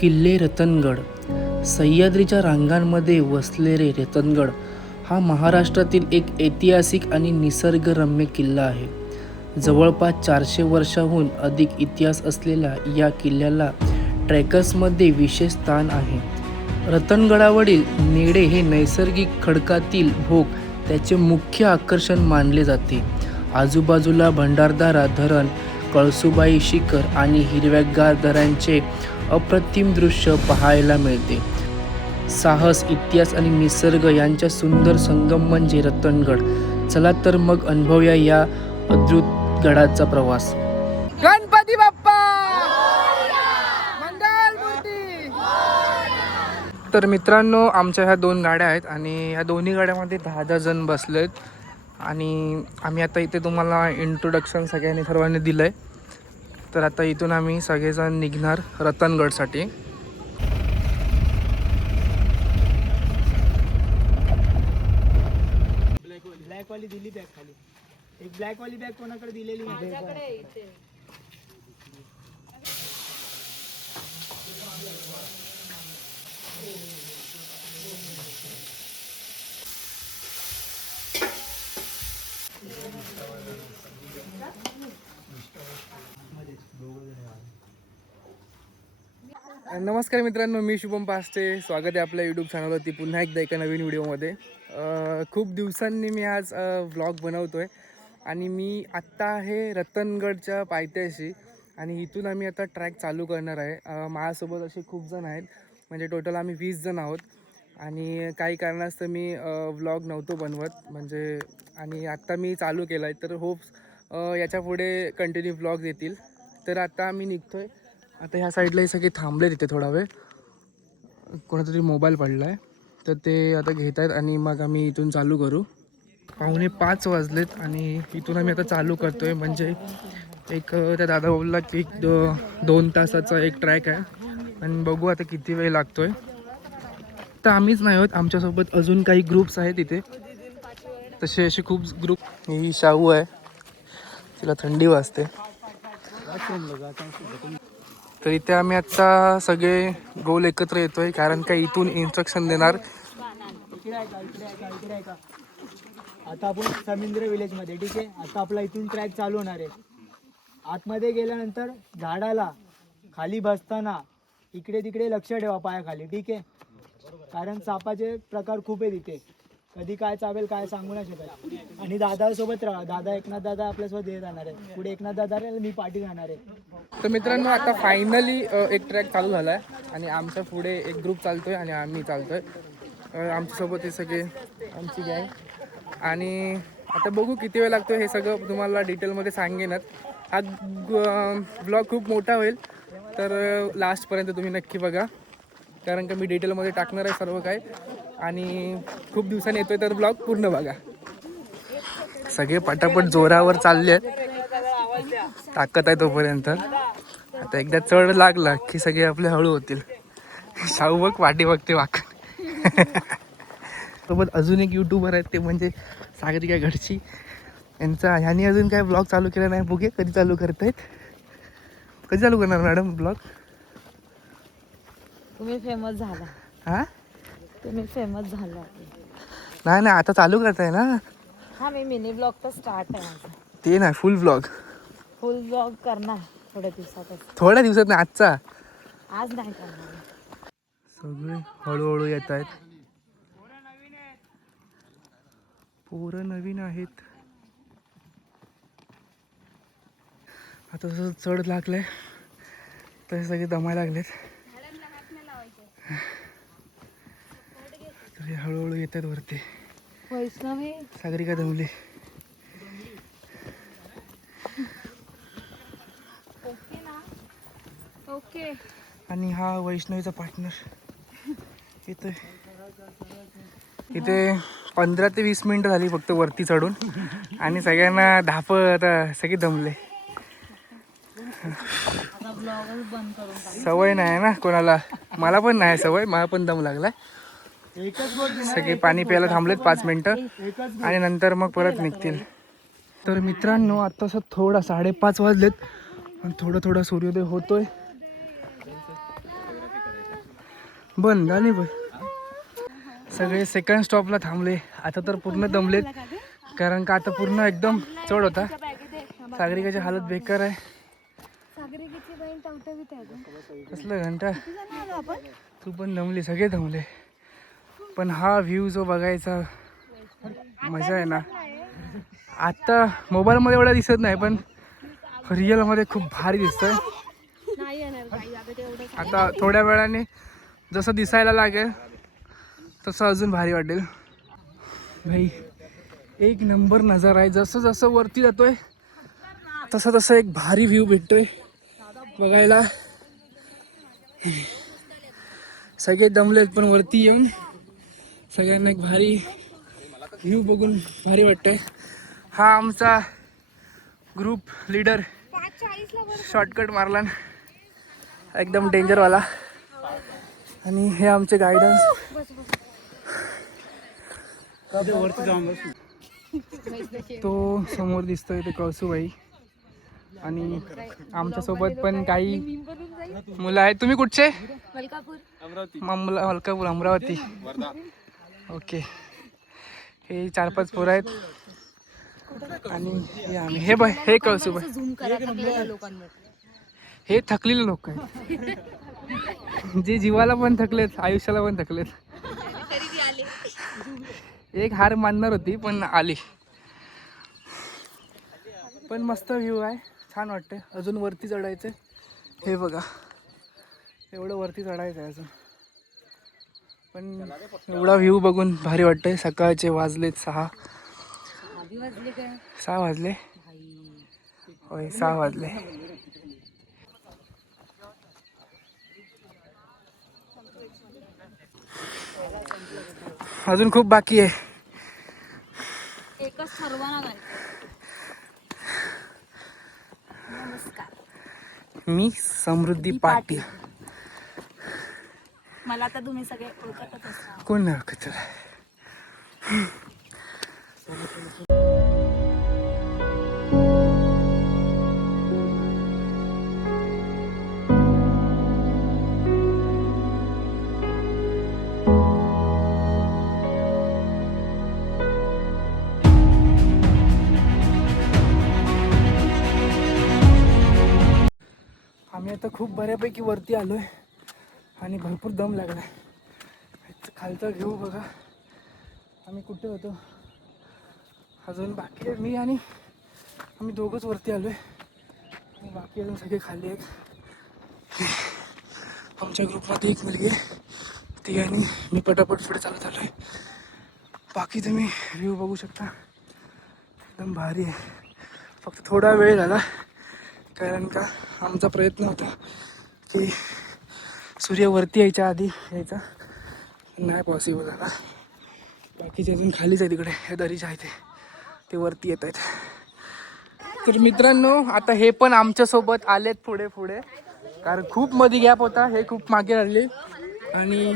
किल्ले रतनगड. सह्याद्रीच्या रांगांमध्ये वसलेले रतनगड हा महाराष्ट्रातील एक ऐतिहासिक आणि निसर्गरम्य किल्ला आहे. जवळपास 400 वर्षांहून अधिक इतिहास असलेल्या या किल्ल्याला ट्रेकर्समध्ये विशेष स्थान आहे. रतनगडावरील नेडे हे नैसर्गिक खडकातील भोग त्याचे मुख्य आकर्षण मानले जाते. आजूबाजूला भंडारदरा धरण, कळसुबाई शिखर आणि हिरव्यागार दऱ्यांचे अप्रतिम दृश्य पाहायला मिळते. साहस, इतिहास आणि निसर्ग यांचा सुंदर संगम म्हणजे रतनगड. चला तर मग अनुभवूया या अद्भुत गडाचा प्रवास. गणपती बाप्पा मंगल मूर्ती. तर मित्रांनो, आमच्या ह्या 2 गाड्या आहेत आणि ह्या दोन्ही गाड्यामध्ये 10-10 जण बसलेत आणि आम्ही आता इथे तुम्हाला इंट्रोडक्शन सगळ्यांनी सर्वांनी दिलं आहे. तर आता इथून आम्ही सगळेजण निघणार रतनगडसाठी. ब्लॅक वाली दिली बॅग खाली. एक ब्लॅक वाली बॅग कोणाकडे दिलेली माझ्याकडे. नमस्कार मित्रांनो, मी शुभम पास्टे. स्वागत आहे आपल्या यूट्यूब चॅनलवरती पुन्हा एकदा एका नवीन व्हिडिओमध्ये. खूप दिवसांनी मी आज व्लॉग बनवतो आहे आणि मी आत्ता आहे रतनगडच्या पायथ्याशी आणि इथून आम्ही आता ट्रॅक चालू करणार आहे. माझ्यासोबत असे खूप जण आहेत, म्हणजे टोटल आम्ही 20 जण आहोत आणि काही कारणास्तव मी व्लॉग नव्हतो बनवत म्हणजे. आणि आत्ता मी चालू केला आहे, तर होप्स याच्या पुढे कंटिन्यू व्लॉग येतील. तर आता आम्ही निघतो आहे. आता ह्या साईडला हे सगळे थांबले तिथे थोडा वेळ. कोणातरी मोबाईल पडला आहे, तर ते आता घेत आहेत आणि मग आम्ही इथून चालू करू. 4:45 वाजलेत आणि इथून आम्ही आता चालू करतो आहे. म्हणजे एक त्या दादा बोलला की 2 तासाचा एक ट्रॅक आहे आणि बघू आता किती वेळ लागतो आहे. तर आम्हीच नाही आहोत, आमच्यासोबत अजून काही ग्रुप्स आहेत इथे. तसे असे खूप ग्रुप. ही शाहू आहे, तिला थंडी वाजते. तर इथे आम्ही आत्ता सगळे गोल एकत्र येतो आहे, कारण का इथून इन्स्ट्रक्शन देणार. इकडे आहे का. आता आपण समुद्र विलेज मध्ये, ठीक आहे. आता आपला इथून ट्रॅक चालू होणार आहे. आतमध्ये गेल्यानंतर झाडाला खाली बसताना इकडे तिकडे लक्ष ठेवा पायाखाली, ठीक आहे. कारण सापाचे प्रकार खूप आहेत इथे, कधी काय चावेल काय सांगू नाही शकत. आणि दादा सोबत राहा. दादा एकनाथ दादा आपल्यासोबत येत राहणार आहे. पुढे एकनाथ दादा आहे, मी पाठी राहणार आहे. तर मित्रांनो, आता फायनली एक ट्रॅक चालू झाला आहे आणि आमच्या पुढे एक ग्रुप चालतो आहे आणि आम्ही चालतो आहे. आमच्यासोबत हे सगळे आमची गँग. आणि आता बघू किती वेळ लागतो, हे सगळं तुम्हाला डिटेलमध्ये सांगेनच. हा ब्लॉग खूप मोठा होईल, तर लास्टपर्यंत तुम्ही नक्की बघा, कारण का मी डिटेलमध्ये टाकणार आहे सर्व काय. आणि खूप दिवसांनी येतोय तर ब्लॉग पूर्ण बघा. सगळे पटापट जोरावर चालले आहेत, ताकद आहे तोपर्यंत. आता एकदा चढ लागला की सगळे आपले हळू होतील. शाहू बघ वाटी बघते वाक. सोबत अजून एक यूट्यूबर आहेत, ते म्हणजे सागरिका घडची. ह्यानी अजून काय ब्लॉग चालू केला नाही. बघे कधी चालू करतायत. कधी चालू करणार मॅडम ब्लॉग? तुम्ही फेमस झाला. हा, तुम्ही फेमस झाला. नाही आता चालू करताय ना. हा, मी मिनी ब्लॉग तर स्टार्ट आहे माझा. ते नाही, फुल ब्लॉग. फुल ब्लॉग करणार थोड्या दिवसातच. थोड्या दिवसात नाही, आजचा. आज नाही करणार. सगळे हळूहळू येत आहेत. पोरं नवीन आहेत. आता जसं चढ लागलंय तसे सगळे दमायला लागलेत. तर हे हळूहळू येत आहेत वरती. वैष्णवी सागरिका दमली. ओके ना? ओके. आणि हा वैष्णवीचा पार्टनर येतोय. इथे 15 ते 20 मिनिटं झाली फक्त वरती चढून आणि सगळ्यांना धाप. आता सगळे दमले. सवय नाही ना कोणाला, मला पण नाही सवय, मला पण दम लागलाय. सगळे पाणी प्यायला थांबलेत 5 मिनिटं आणि नंतर मग परत निघतील. तर मित्रांनो, आता थोडा 5:30 वाजलेत आणि थोडा सूर्योदय होतोय. बंद आणि बंद. सगळे सेकंड स्टॉपला थांबले. आता तर पूर्ण दमलेत, कारण का आता पूर्ण एकदम चढ होता. सागरिकाची हालत बेकार आहे. कसलं घंटा, तू पण दमली, सगळे दमले. पण हा व्ह्यू जो बघायचा मजा आहे ना, आता मोबाईलमध्ये एवढा दिसत नाही, पण रिअलमध्ये खूप भारी दिसतोय. आता थोड्या वेळाने जसं दिसायला लागेल तसं अजून भारी वाटेल. भाई एक नंबर नजारा आहे. जसं जसं वरती जातोय तसं तसं एक भारी व्ह्यू भेटतोय बघायला. सगळे दमलेत, पण वरती येऊन सगळ्यांना एक भारी व्ह्यू बघून भारी वाटतंय. हा आमचा ग्रुप लीडर शॉर्टकट मारला एकदम डेंजरवाला. आणि हे आमचे गायडन्स. तो समोर दिसतोय ते कळसूबाई. आणि आमच्यासोबत पण काही मुलं आहेत. तुम्ही कुठचे? मलकापूर, अमरावती. ओके. हे 4-5 पोरं आहेत. आणि हे आम्ही. हे बघ, हे कळसूबाई. हे थकलेले लोक आहेत, जे जीवाला पण थकलेत, आयुष्याला पण थकलेत. एक हार मानणार होती पण आली. पण मस्त व्ह्यू आहे, छान वाटते. अजून वरती चढायचं. हे बघा, एवढं वरती चढायचं आहे अजून. पण एवढा व्ह्यू बघून भारी वाटतंय. सकाळचे वाजलेत 6. 6 वाजले. होय, 6 वाजले. अजून खूप बाकी आहे. एकच ठरवा ना. नमस्कार, मी समृद्धी पाटील. मला तर तुम्ही सगळे ओळखतच असता. कोण नाही ओळखत. आम्ही आता खूप बऱ्यापैकी वरती आलोय आणि भरपूर दम लागलाय. खालचा व्ह्यू बघा. आम्ही कुठे होतो, अजून बाकी आहे. मी आणि आम्ही दोघंच वरती आलोय, बाकी अजून सगळे खाली आहेत. आमच्या ग्रुपमध्ये एक मुलगी आहे, ती आणि मी पटापट पुढे चालत आलोय. बाकी तुम्ही व्ह्यू बघू शकता, एकदम भारी आहे. फक्त थोडा वेळ झाला, कारण का आमचा प्रयत्न होता की सूर्य वरती यायच्या आधी यायचा, नाही पॉसिबल झाला. बाकीचे अजून खालीच आहे, तिकडे हे दरीचे आहे ते वरती येत आहेत. तर मित्रांनो, आता हे पण आमच्यासोबत आलेत पुढे पुढे, कारण खूप मध्ये गॅप होता. हे खूप मागे राहिले. आणि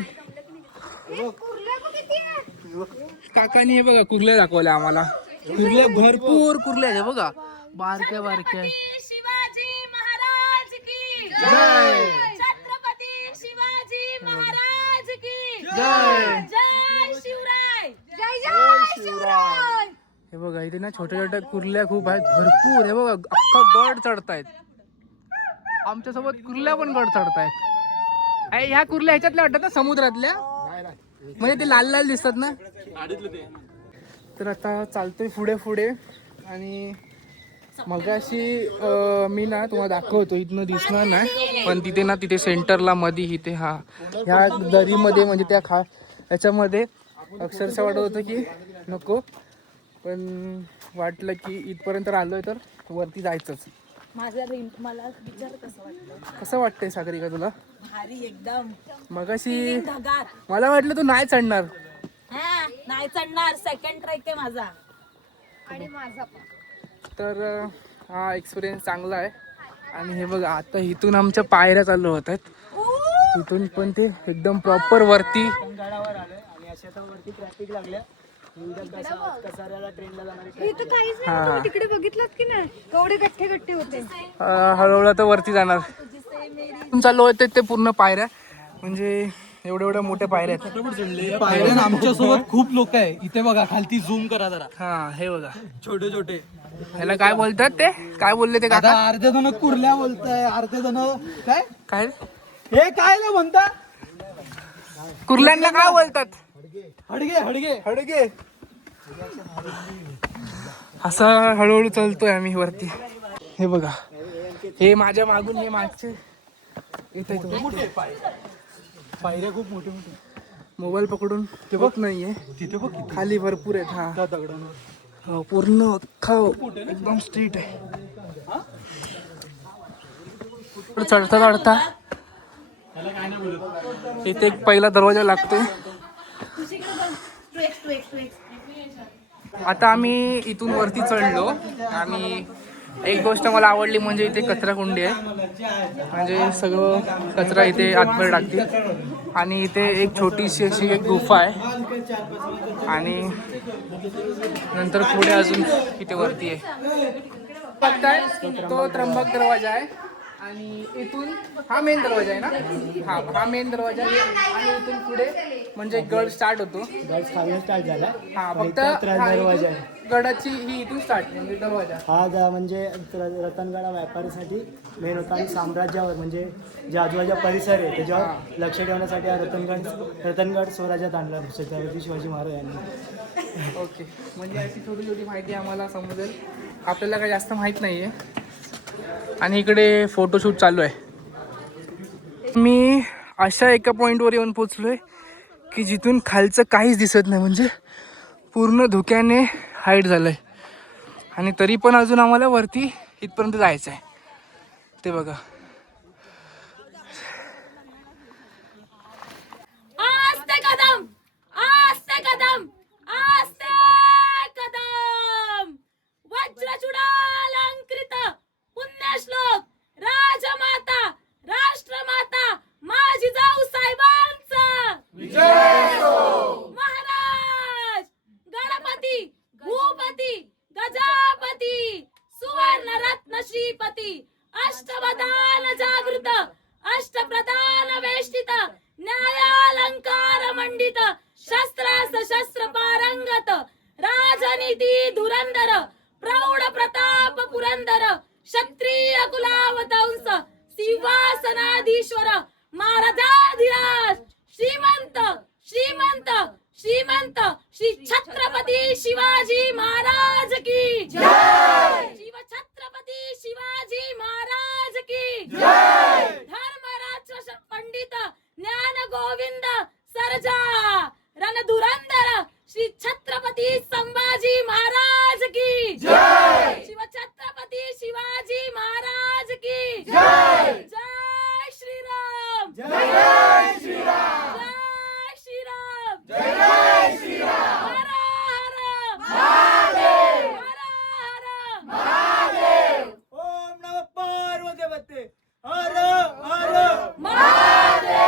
काकानी हे बघा कुर्ल्या दाखवल्या आम्हाला. कुर्ल्या, भरपूर कुर्ल्या आहे बघा, बारक्या बारक्या. शिवाजी महाराज की जय. छत्रपती शिवाजी महाराज की जय. जय शिवराय. जय शिवराय. हे बघा, इथे ना छोट्या छोट्या कुर्ल्या खूप आहेत, भरपूर. हे बघा, अख्खा गड चढतायत. आमच्यासोबत कुर्ल्या पण गड चढतायत. ह्या कुर्ल्या ह्याच्यातल्या वाटतात ना, समुद्रातल्या, म्हणजे ते लाल लाल दिसतात ना. तर आता चालतोय पुढे पुढे. आणि मगाशी मी ना तुम्हाला दाखवतो, इथनं दिसणार नाही, पण तिथे ना, तिथे सेंटरला मध्ये इथे ह्या दरीमध्ये, म्हणजे त्या याच्यामध्ये अक्षरशः वाटत होतं की नको, पण वाटलं की इथपर्यंत आलोय तर वरती जायचंच. मला विचार कसं वाटतं? कसं वाटतंय सागरिका तुला? भारी एकदम. मगाशी मला वाटलं तू नाही चढणार. नाही चढणार. सेकंड ट्रेक आहे माझा आणि माझा पण. तर हा एक्सपिरियन्स चांगला आहे. आणि हे बघा, आता इथून आमच्या पायऱ्या चालू होत आहेत. इथून पण ते एकदम प्रॉपर वरती. गडावर आलोय आणि अशा तर वरती ट्रॅफिक लागल्या. कसाऱ्याला ट्रेनला जाणारी इथं काहीच नाही तुम्ही तिकडे बघितलं की नाही केवढे गठ्ठे गठ्ठे होते हळूहळू तर वरती जाणार. चालू होते ते पूर्ण पायऱ्या, म्हणजे एवढ्या मोठ्या पायऱ्या आहेत. पायऱ्या आमच्या सोबत खूप लोक आहे इथे बघा. खालती झूम करा जरा. हा हे बघा छोटे छोटे. ह्याला काय बोलतात ते, काय बोलले ते आता काका? अर्धे जण कुर्ल्या बोलताय, अर्धे जण काय काय हे काय ना म्हणता. कुर्ल्यांना काय बोलतात? हडगे हडगे हडगे. असं हळूहळू चालतोय आम्ही वरती. हे बघा, हे माझ्या मागून हे मागचे येत आहे. पायऱ्या खूप मोठे मोठे. मोबाईल पकडून ते बघ नाहीये तिथे बघ किती खाली भरपूर आहेत. हा त्या दगडांवर. हो, पूर्ण अख्खा एकदम स्ट्रीट आहे. चढता चढता इथे एक पहिला दरवाजा लागतोय. आता आम्ही इथून वरती चढलो आणि एक गोष्ट मला आवडली म्हणजे इथे कचरा कुंडी आहे. म्हणजे सगळं कचरा इथे आतमध्ये टाकतील आणि इथे एक छोटीशी अशी एक गुफा आहे आणि नंतर पुढे अजून इथे वरती आहे. बघताय तो त्र्यंबक दरवाजा आहे आणि इथून हा मेन दरवाजा आहे ना. हा मेन दरवाजा आहे आणि इथून पुढे म्हणजे गड स्टार्ट होतो. स्टार्ट झाला. हा फक्त दरवाजा आहे. गडाची ही इथून स्टार्ट म्हणजे दरवाजा. हा म्हणजे रतनगड व्यापारीसाठी मेन होता आणि साम्राज्यावर म्हणजे जे आजूबाजूचा परिसर आहे त्याच्यावर लक्ष ठेवण्यासाठी हा रतनगड स्वराज्यात आणला छत्रपती शिवाजी महाराजांनी. ओके, म्हणजे अशी छोटी छोटी माहिती आम्हाला समजेल. आपल्याला काही जास्त माहीत नाही आहे. आणि इकडे फोटोशूट चालू आहे. मी अशा एका पॉईंटवर येऊन पोचलोय की जिथून खालचं काहीच दिसत नाही, म्हणजे पूर्ण धुक्याने हाईट झालंय आणि तरी पण अजून आम्हाला वरती इथपर्यंत जायचं आहे. ते बघा, आस्ते कदम, आस्ते कदम, आस्ते कदम. वज्रचूडालंकृत पुण्यश्लोक राजमाता राष्ट्रमाता माझी जाऊ साहेबांचा महाराज गणपती भूपती गजापती सुवर्ण रत्न श्रीपती अष्टवदान जागृत अष्टप्रधान वेष्टित न्यायालंकार मंडित शस्त्रास्त्र शस्त्र पारंगत राजनीती धुरंधर प्रौढ प्रताप पुरंदर क्षत्रिय कुलावतंस सिंहासनाधीश्वर महाराजाधिराज श्रीमंत श्रीमंत श्रीमंत श्री छत्रपती शिवाजी महाराज की जय. शिव छत्रपती शिवाजी महाराज की जय. धर्मराज पंडित ज्ञान गोविंद सरजा रणधुरंधर श्री छत्रपती संभाजी महाराज की जय. शिव छत्रपती शिवाजी महाराज की जय. जय श्रीराम, जय श्रीराम, जय श्रीराम, जय श्रीराम. हर हर महादेव, हर हर महादेव. ओम नमः पार्वती हर हर महादेव.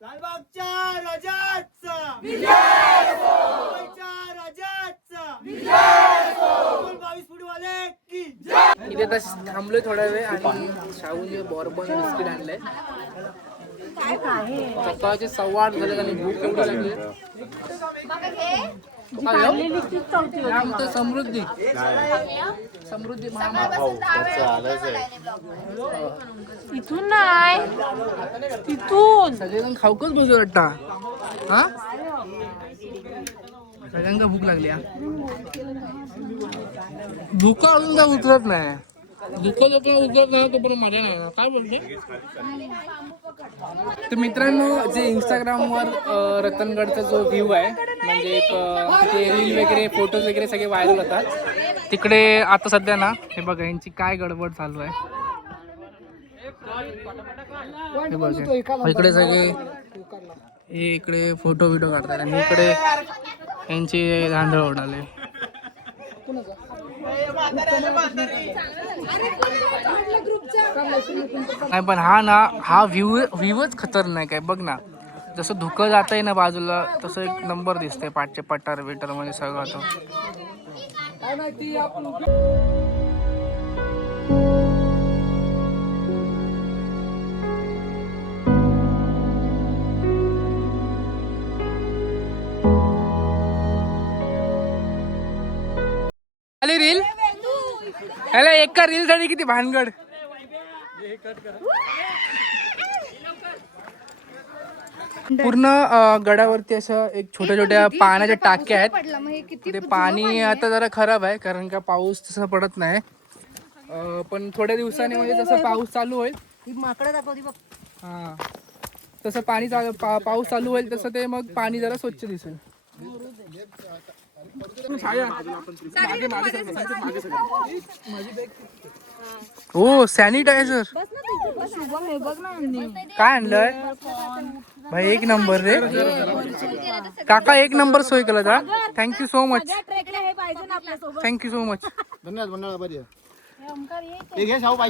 लालबागच्या राजाचा विजय असो, मुंबईच्या राजाचा विजय असो. 22 फूटवाले की इथे आता थांबलोय थोडा वेळ आणि शाहूने बॉर्बन बिस्किट आणलंय. सकाळचे 8:15 झाले आणि भूक एवढी लागली. आमचं समृद्धी समृद्धी इथून नाही तिथून सगळेजण खाऊकच बसू वाटता. हा सगळ्यांना भूक लागली. धुका अजून काय उतरत नाही. धुका जो काही उतरत नाही तो पण मजा नाही ना. काय बोलते. तर मित्रांनो, जे इंस्टाग्रामवर रतनगडचा जो व्ह्यू आहे म्हणजे एक तिथे रील वगैरे फोटोज वगैरे सगळे व्हायरल होतात, तिकडे आता सध्या ना हे बघा यांची काय गडबड चालू आहे. हे बघा इकडे सगळे हे इकडे फोटो बिटो काढतात आणि इकडे यांचे धांदळ उडाले. नाही पण हा ना, हा व्ह्यूच खतरनाक आहे. बघ ना, जसं धुकं जात आहे ना बाजूला तसं एक नंबर दिसतंय पाठचे पठार बिटार मध्ये सगळं तो. अरे रील ह्याला एका रील साठी किती भानगड. पूर्ण गडावरती असं एक छोट्या छोट्या पाण्याच्या टाक्या आहेत. पडला मग हे किती ते पाणी आता जरा खराब आहे कारण का पाऊस तसा पडत नाही. पण थोड्या दिवसांनी म्हणजे जसं पाऊस चालू होईल माकडं दाखवती बघ. हा तसं पाणी पाऊस चालू होईल तसं ते मग पाणी जरा स्वच्छ दिसेल. हो सॅनिटायझर काय आणलंय भाई. एक नंबर रे काका, एक नंबर सोय केला का. Thank you so much, thank you so much.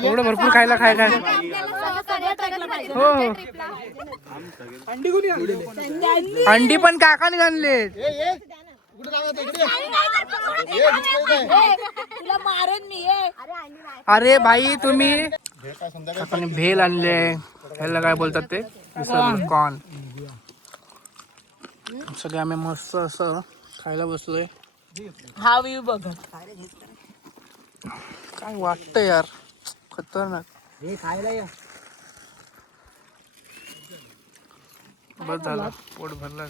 एवढं भरपूर खायला काय काय. हो हो अंडी पण काकाने आणले. तुला मारेन मी. अरे भाई तुम्ही काकाने भेल आणले. ह्याला काय बोलतात ते कॉर्न. सगळे आम्ही मस्त असं खायला बसलोय. हा व्ह्यू बघ. काय वाटतं यार खतरनाक. हे खायला या. बस झालं पोट भरलं.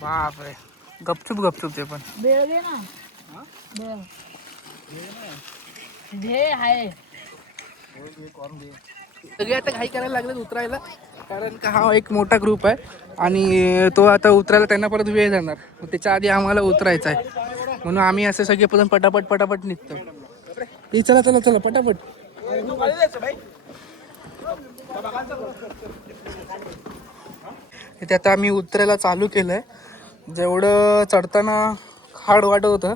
बापरे गपचूप गपचूप ते पण. भेळ घे ना. भेळ आहे. सगळे आता घाई करायला लागले उतरायला कारण का हा एक मोठा ग्रुप आहे आणि तो आता उतरायला त्यांना परत वेळ जाणार. त्याच्या आधी आम्हाला उतरायचं आहे म्हणून आम्ही असे सगळे पण पटापट पटापट निघतो. चला चला चला पटापट. इथे आता आम्ही उतरायला चालू केलंय. जेवढं चढताना हार्ड वाटत होतं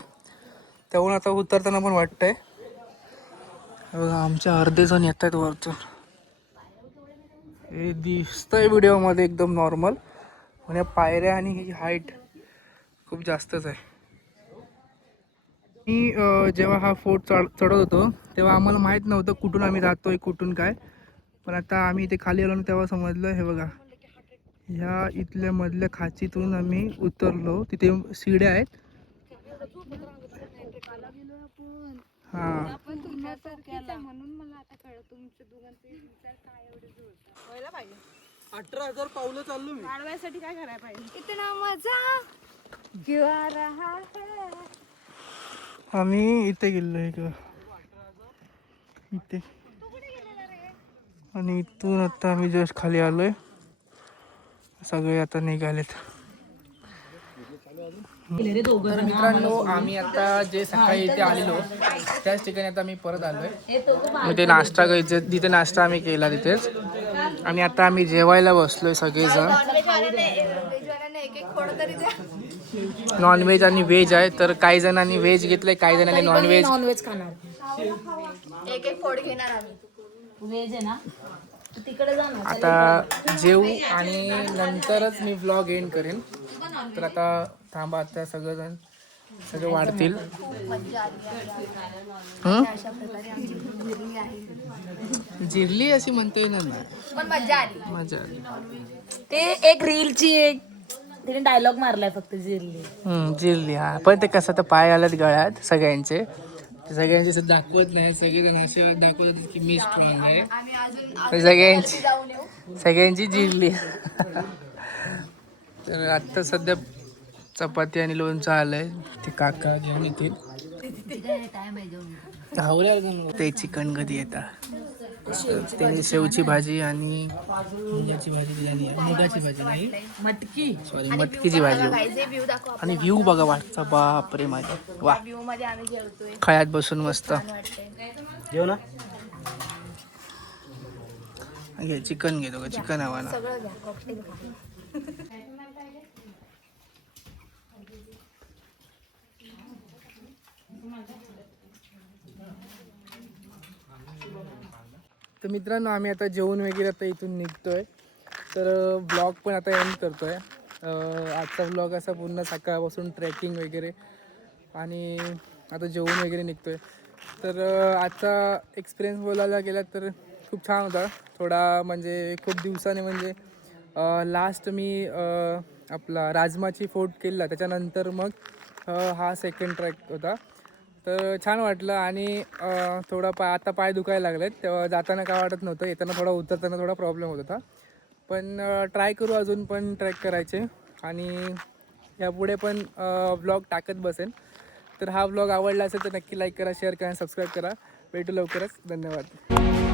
तेवढं आता उतरताना पण वाटतंय. आमच्या अर्धे जण येत आहेत वरतून. हे दिसतंय व्हिडिओमध्ये एकदम नॉर्मल म्हणजे पायऱ्या आणि ही हाईट खूप जास्तच आहे. मी जेव्हा हा फोर्ट चढत होतो तेव्हा आम्हाला माहीत नव्हतं कुठून आम्ही जातोय कुठून काय. पण आता आम्ही इथे खाली आलो ना तेव्हा समजलं. हे बघा ह्या इथल्या मधल्या खाचीतून आम्ही उतरलो. तिथे शिड्या आहेत. हा म्हणून मला आता कळलं तुमच्या दोघांचे विचार काय एवढे जुळतात. 18,000 पावलं चाललो मी. वाढवायसाठी काय करायला पाहिजे. इतना मजा क्यों आ रहा है. आम्ही इथे गेलो इथे आणि इथून आता आम्ही जस्ट खाली आलोय. सगळे आता निघालेत. तर मित्रांनो आम्ही आता जे सकाळी इथे आलेलो त्याच ठिकाणी आता मी परत आलोय. मग ते नाश्ता तिथे नाश्ता आम्ही केला तिथेच आणि आता आम्ही जेवायला बसलोय सगळेजण. नॉनव्हेज आणि व्हेज आहे. तर काही जणांनी व्हेज घेतलंय काही जणांनी नॉनव्हेज खाणार. एक फोड घेणार आम्ही. व्हेज आहे ना तिकडे जा ना. आता जेवू आणि नंतरच मी व्लॉग एंड करेन. तर आता थांबा आता सगळेजण सगळे वाढतील. जिरली अशी म्हणते येणार ना मजा आली. ते एक रीलची एक तिने डायलॉग मारलाय फक्त जिरली. जिरली हा. पण ते कसं तर पाय आल्यात गळ्यात सगळ्यांचे. सगळ्यांचे असं दाखवत नाही. सगळेजण असे दाखवतात की मी स्ट्रॉंग आहे. सगळ्यांची जिरली. तर आत्ता सध्या चपाती आणि लोणचं आलंय. ते काका घेऊन येतील. ते चिकन कधी येतात. त्याने शेवची भाजी आणि याची भाजी दिली. मुगाची भाजी नाही सॉरी मटकीची भाजी. आणि व्ह्यू बघा वाटचा बापरे माझ्या वा. खळ्यात बसून मस्त जेव ना. घे चिकन घेतो का. चिकन हवा ना. तर मित्रांनो आम्ही आता जेवण वगैरे आता इथून निघतोय. तर ब्लॉग पण आता एंड करतो आहे. आजचा ब्लॉग असा पूर्ण सकाळपासून ट्रेकिंग वगैरे आणि आता जेवण वगैरे निघतो आहे. तर आजचा एक्सपिरियन्स बोलायला गेला तर खूप छान होता. थोडा म्हणजे खूप दिवसाने म्हणजे लास्ट मी आपला राजमाची फोर्ट केला, त्याच्यानंतर मग हा सेकंड ट्रॅक होता. तर छान वाटलं आणि थोडा आता पाय दुखायला लागलेत. तेव्हा जाताना काय वाटत नव्हतं, येताना थोडा उतरताना थोडा प्रॉब्लेम होत होता. पण ट्राय करू अजून पण ट्रॅक करायचे आणि यापुढे पण व्लॉग टाकत बसेन. तर हा व्लॉग आवडला असेल तर नक्की लाईक करा, शेअर करा, सबस्क्राईब करा. भेटू लवकरच. धन्यवाद.